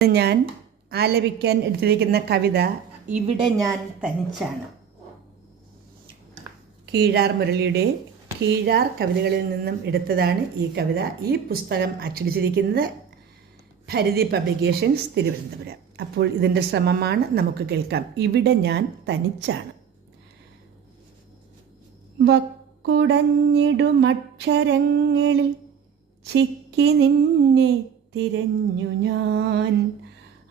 ഞാൻ ആലപിക്കാൻ എടുത്തിരിക്കുന്ന കവിത ഇവിടെ ഞാൻ തനിച്ചാണ്. കീഴാർ മുരളിയുടെ കീഴാർ കവിതകളിൽ നിന്നും എടുത്തതാണ് ഈ കവിത. ഈ പുസ്തകം അച്ചടിച്ചിരിക്കുന്നത് ഭരതി പബ്ലിക്കേഷൻസ്, തിരുവനന്തപുരം. അപ്പോൾ ഇതിൻ്റെ ശ്രമമാണ്, നമുക്ക് കേൾക്കാം. ഇവിടെ ഞാൻ തനിച്ചാണ്. വക്കുടഞ്ഞിടുമക്ഷരങ്ങളിൽ ചിക്കി നിന്നെ തിരഞ്ഞു ഞാൻ,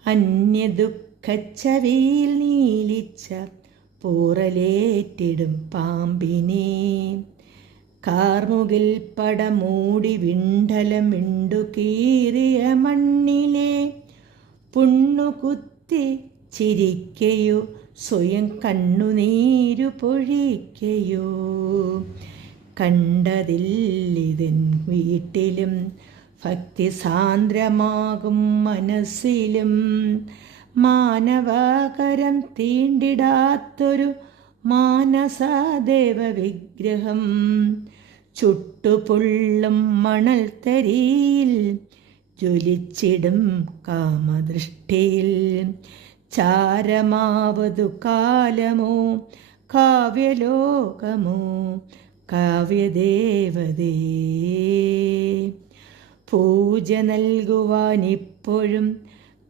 അന്യദുഃഖച്ചവിയിൽ നീലിച്ച പൂറലേറ്റിടും പാമ്പിനെ, കാർമുകിൽ പടമൂടി വിണ്ടലം വിണ്ടു കീറിയ മണ്ണിലെ പുണ്ണുകുത്തി ചിരിക്കയോ സ്വയം കണ്ണുനീരു പൊഴിക്കയോ, കണ്ടതില്ലിതൻ വീട്ടിലും ഭക്തി സാന്ദ്രമാകും മനസ്സിലും, മാനവകരം തീണ്ടിടാത്തൊരു മാനസദേവ വിഗ്രഹം, ചുട്ടുപൊള്ളും മണൽ തരിയിൽ ജ്വലിച്ചിടും കാമദൃഷ്ടിയിൽ, ചാരമാവതു കാലമോ കാവ്യലോകമോ കാവ്യദേവതേ, പൂജ നൽകുവാനിപ്പോഴും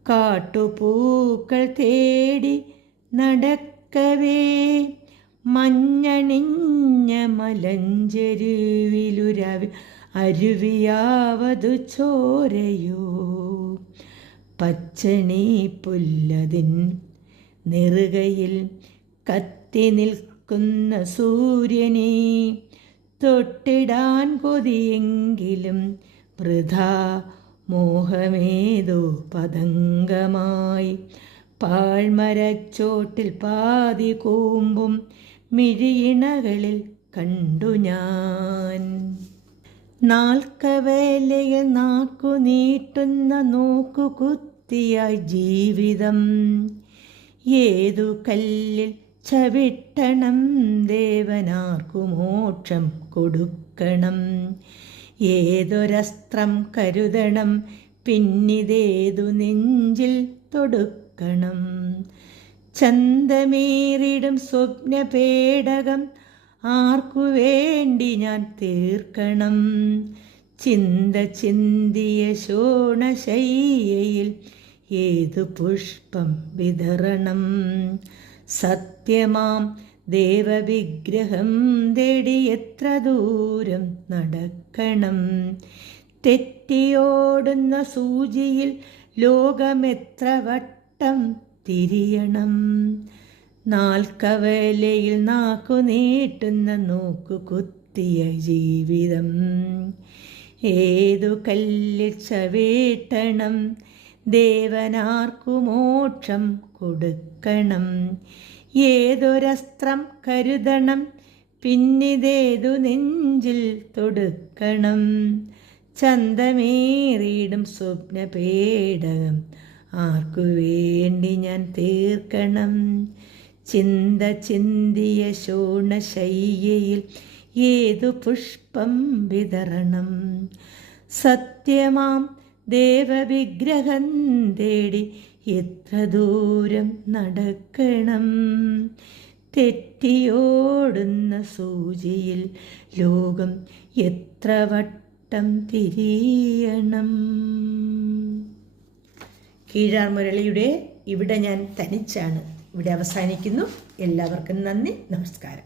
കാട്ടുപൂക്കൾ തേടി നടക്കവേ, മഞ്ഞണിഞ്ഞ മലഞ്ചെരുവിലുരവി അരുവിയാവതു ചോരയോ, പച്ചണി പുല്ലതിൻ നെറുകയിൽ കത്തി നിൽക്കുന്ന സൂര്യനെ, തൊട്ടിടാൻ കൊതിയെങ്കിലും വൃഥാ മോഹമേതോ പതംഗമായി, പാഴ്മരച്ചോട്ടിൽ പാതി കൂമ്പും മിഴിയിണകളിൽ കണ്ടു ഞാൻ, നാൽക്കവേലയിൽ നാക്കു നീട്ടുന്ന നോക്കുകുത്തിയായി ജീവിതം, ഏതു കല്ലിൽ ചവിട്ടണം ദേവനാർക്കു മോക്ഷം കൊടുക്കണം, ഏതൊരസ്ത്രം കരുതണം പിന്നിതേതു നെഞ്ചിൽ തൊടുക്കണം, ചന്തമേറിടും സ്വപ്നപേടകം ആർക്കു വേണ്ടി ഞാൻ തീർക്കണം, ചിന്ത ചിന്തിയ ശോണശയ്യയിൽ ഏതു പുഷ്പം വിതരണം, സത്യമാം ദേവവിഗ്രഹം തേടി എത്ര ദൂരം നടക്കണം, തെറ്റിയോടുന്ന സൂചിയിൽ ലോകമെത്ര വട്ടം തിരിയണം, നാൽക്കവലയിൽ നാക്കു നീട്ടുന്ന നോക്കുകുത്തിയ ജീവിതം, ഏതു കല്ലിൽ ചവിട്ടണം ദേവനാർക്കു മോക്ഷം കൊടുക്കണം, ഏതൊരസ്ത്രം കരുതണം പിന്നിതേതു നെഞ്ചിൽ തൊടുക്കണം, ചന്തമേറിയിടും സ്വപ്നപേടകം ആർക്കു വേണ്ടി ഞാൻ തീർക്കണം, ചിന്ത ചിന്തിയ ശോണശയ്യയിൽ ഏതു പുഷ്പം വിതരണം, സത്യമാം ദേവവിഗ്രഹം തേടി എത്ര ദൂരം നടക്കണം, തെറ്റിയോടുന്ന സൂചിയിൽ ലോകം എത്ര വട്ടം തിരിയണം. കീഴാർ മുരളിയുടെ ഇവിടെ ഞാൻ തനിച്ചാണ് ഇവിടെ അവസാനിക്കുന്നു. എല്ലാവർക്കും നന്ദി, നമസ്കാരം.